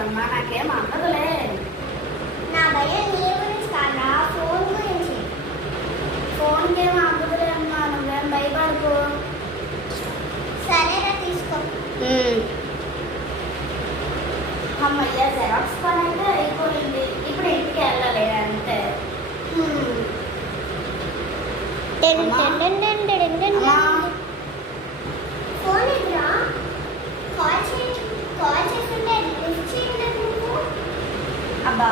అమ్మా, నాకేం అవ్వదులే. నా భయం నీ గురించి కాదా, ఫోన్ గురించి. ఫోన్కి ఏం అవ్వదులే అమ్మా, నువ్వేం భయపడకు. సరేనా, తీసుకో. అమ్మయ్య, జెరాక్స్ పని అయితే అయిపోయింది. ఇప్పుడు ఇంటికి వెళ్ళాలి అంతే. ఫోన్ ఎదురా కాల్ చేస్తుంటే లిఫ్ట్ చేయలేదు నువ్వు. అబ్బా